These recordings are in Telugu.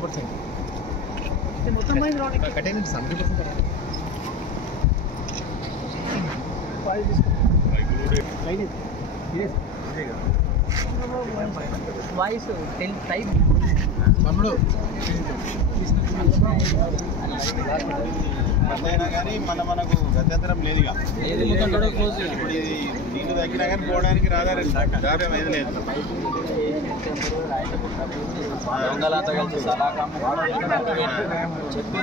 70% కట్టేనండి 70% వాయిస్ టైప్ తమ్ముడు అయినా కానీ మనకు గత్యంతరం లేదుగా. ఇప్పుడు ఇది నీళ్ళు తగ్గినా కానీ పోవడానికి దారం ఏది లేదు. దొంగలంతా కలిసి సలాకా చెప్పి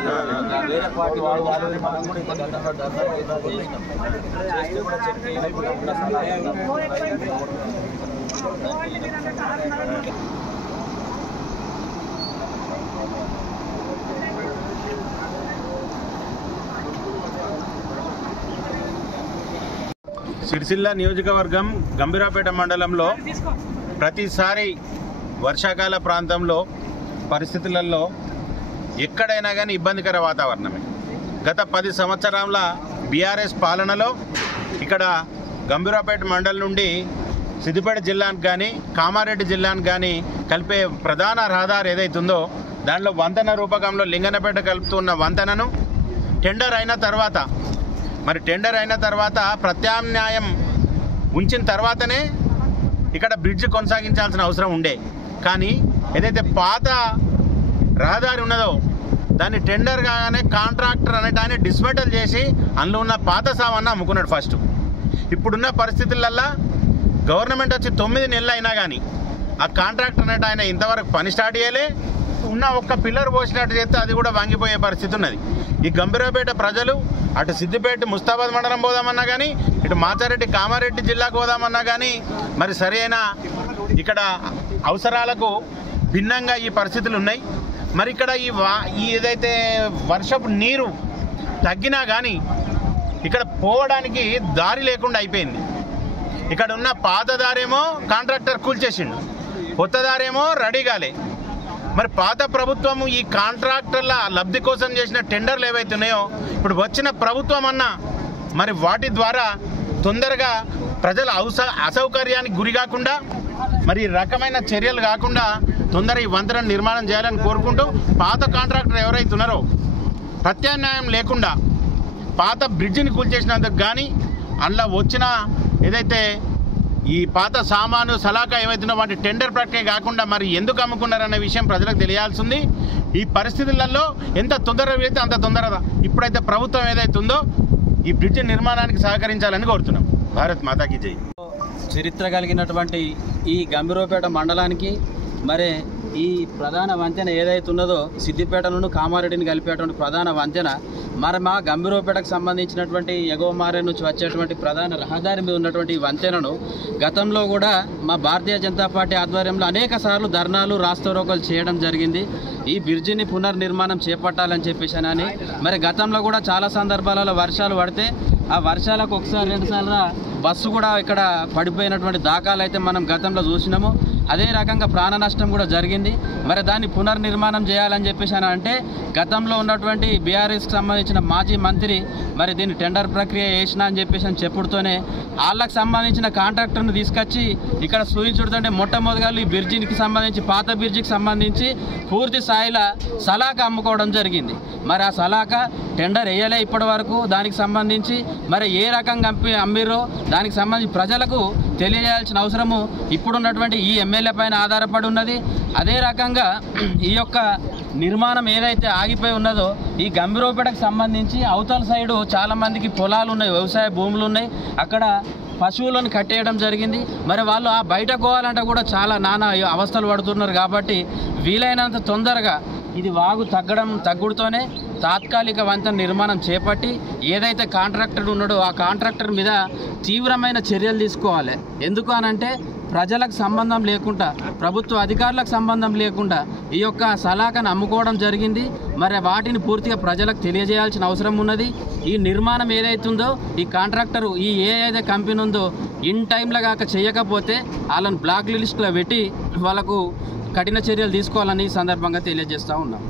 వేరే పార్టీ వాళ్ళు మనం కూడా ఇంత గతంలో చేస్తే కూడా చెప్పి సిరిసిల్ల నియోజకవర్గం గంభీరాపేట మండలంలో ప్రతిసారి వర్షాకాల ప్రాంతంలో పరిస్థితులలో ఎక్కడైనా కానీ ఇబ్బందికర వాతావరణమే. గత 10 సంవత్సరాల బీఆర్ఎస్ పాలనలో ఇక్కడ గంభీరాపేట మండలం నుండి సిద్దిపేట జిల్లాకు కానీ కామారెడ్డి జిల్లాకు కానీ కలిపే ప్రధాన రహదారి ఏదైతుందో దాంట్లో వంతెన రూపకంలో లింగనపేట కలుపుతున్న వంతెనను టెండర్ అయిన తర్వాత ప్రత్యామ్నాయం ఉంచిన తర్వాతనే ఇక్కడ బ్రిడ్జ్ కొనసాగించాల్సిన అవసరం ఉండే. కానీ ఏదైతే పాత రహదారి ఉన్నదో దాన్ని టెండర్ కాగానే కాంట్రాక్టర్ అనేట ఆయన డిస్మెంటల్ చేసి అందులో ఉన్న పాత సామాన్ని అమ్ముకున్నాడు ఫస్ట్. ఇప్పుడున్న పరిస్థితులల్లో గవర్నమెంట్ వచ్చి 9 నెలలు అయినా కానీ ఆ కాంట్రాక్టర్ అనేట ఆయన ఇంతవరకు పని స్టార్ట్ చేయలే. ఉన్న ఒక్క పిల్లర్ పోసినట్టు చేస్తే అది కూడా వంగిపోయే పరిస్థితి ఉన్నది. ఈ గంభీరాపేట ప్రజలు అటు సిద్దిపేట ముస్తాబాద్ మండలం పోదామన్నా కానీ ఇటు మాచారెడ్డి కామారెడ్డి జిల్లాకు పోదామన్నా కానీ మరి సరైన ఇక్కడ అవసరాలకు భిన్నంగా ఈ పరిస్థితులు ఉన్నాయి. మరి ఇక్కడ ఈ ఏదైతే వర్షపు నీరు తగ్గినా కానీ ఇక్కడ పోవడానికి దారి లేకుండా అయిపోయింది. ఇక్కడ ఉన్న పాత దారేమో కాంట్రాక్టర్ కూల్చేసిండు, కొత్త దారేమో రెడీ కాలే. మరి పాత ప్రభుత్వము ఈ కాంట్రాక్టర్ల లబ్ధి కోసం చేసిన టెండర్లు ఏవైతే ఉన్నాయో ఇప్పుడు వచ్చిన ప్రభుత్వం అన్నా మరి వాటి ద్వారా తొందరగా ప్రజల అసౌకర్యానికి గురి కాకుండా మరి ఈ రకమైన చర్యలు కాకుండా తొందరగా ఈ వంతెన నిర్మాణం చేయాలని కోరుకుంటూ పాత కాంట్రాక్టర్ ఎవరైతే ఉన్నారో ప్రత్యామ్నాయం లేకుండా పాత బ్రిడ్జిని కూల్చేసినందుకు కానీ అందులో వచ్చిన ఏదైతే ఈ పాత సామాను సలాకా ఏవైతున్నా వాటి టెండర్ ప్రక్రియ కాకుండా మరి ఎందుకు అమ్ముకున్నారనే విషయం ప్రజలకు తెలియాల్సి ఉంది. ఈ పరిస్థితులలో ఎంత తొందరగా అయితే అంత తొందరగా ఇప్పుడైతే ప్రభుత్వం ఏదైతే ఉందో ఈ బ్రిడ్జ్ నిర్మాణానికి సహకరించాలని కోరుతున్నాం. భారత్ మాతాకి జై. చరిత్ర కలిగినటువంటి ఈ గంభీరాపేట మండలానికి మరి ఈ ప్రధాన వంతెన ఏదైతే ఉన్నదో సిద్దిపేట నుండి కామారెడ్డిని కలిపేటువంటి ప్రధాన వంతెన మరి మా గంభీరాపేటకు సంబంధించినటువంటి ఎగువ మారే నుంచి వచ్చేటువంటి ప్రధాన రహదారి మీద ఉన్నటువంటి ఈ వంతెనను గతంలో కూడా మా భారతీయ జనతా పార్టీ ఆధ్వర్యంలో అనేక సార్లు ధర్నాలు రాస్తారోకోలు చేయడం జరిగింది. ఈ బ్రిడ్జిని పునర్నిర్మాణం చేపట్టాలని చెప్పేసానని మరి గతంలో కూడా చాలా సందర్భాలలో వర్షాలు పడితే ఆ వర్షాలకు ఒకసారి 2 సార్లు బస్సు కూడా ఇక్కడ పడిపోయినటువంటి దాఖలు అయితే మనం గతంలో చూసినాము. అదే రకంగా ప్రాణ నష్టం కూడా జరిగింది. మరి దాన్ని పునర్నిర్మాణం చేయాలని చెప్పేసి అంటే గతంలో ఉన్నటువంటి బీఆర్ఎస్కి సంబంధించిన మాజీ మంత్రి మరి దీన్ని టెండర్ ప్రక్రియ వేసినా అని చెప్పేసి చెప్పుడుతోనే వాళ్ళకి సంబంధించిన కాంట్రాక్టర్ను తీసుకొచ్చి ఇక్కడ చూపించుడుతుంటే మొట్టమొదటిగా ఈ బ్రిడ్జికి సంబంధించి పాత బ్రిడ్జికి సంబంధించి పూర్తి స్థాయిలో సలాకా అమ్ముకోవడం జరిగింది. మరి ఆ సలాకా టెండర్ వేయలే ఇప్పటి వరకు. దానికి సంబంధించి మరి ఏ రకంగా అమ్మిరో దానికి సంబంధించి ప్రజలకు తెలియజేయాల్సిన అవసరము ఇప్పుడున్నటువంటి ఈ ఎమ్మెల్యే పైన ఆధారపడి ఉన్నది. అదే రకంగా ఈ యొక్క నిర్మాణం ఏదైతే ఆగిపోయి ఉన్నదో ఈ గంభీరాపేటకు సంబంధించి అవతల సైడు చాలామందికి పొలాలు ఉన్నాయి, వ్యవసాయ భూములు ఉన్నాయి. అక్కడ పశువులను కట్టేయడం జరిగింది. మరి వాళ్ళు ఆ బయటకు పోవాలంటే కూడా చాలా నానా అవస్థలు పడుతున్నారు. కాబట్టి వీలైనంత తొందరగా ఇది వాగు తగ్గుడుతోనే తాత్కాలిక వంతెన నిర్మాణం చేపట్టి ఏదైతే కాంట్రాక్టర్ ఉన్నాడో ఆ కాంట్రాక్టర్ మీద తీవ్రమైన చర్యలు తీసుకోవాలి. ఎందుకు అనంటే ప్రజలకు సంబంధం లేకుండా ప్రభుత్వ అధికారులకు సంబంధం లేకుండా ఈ యొక్క సలాకాను అమ్ముకోవడం జరిగింది. మరి వాటిని పూర్తిగా ప్రజలకు తెలియజేయాల్సిన అవసరం ఉన్నది. ఈ నిర్మాణం ఏదైతుందో ఈ కాంట్రాక్టరు ఈ ఏదైతే కంపెనీ ఉందో ఇన్ టైంలో కాక చేయకపోతే వాళ్ళని బ్లాక్ లిస్ట్లో పెట్టి వాళ్ళకు కఠిన చర్యలు తీసుకోవాలని ఈ సందర్భంగా తెలియజేస్తూ ఉన్నాం.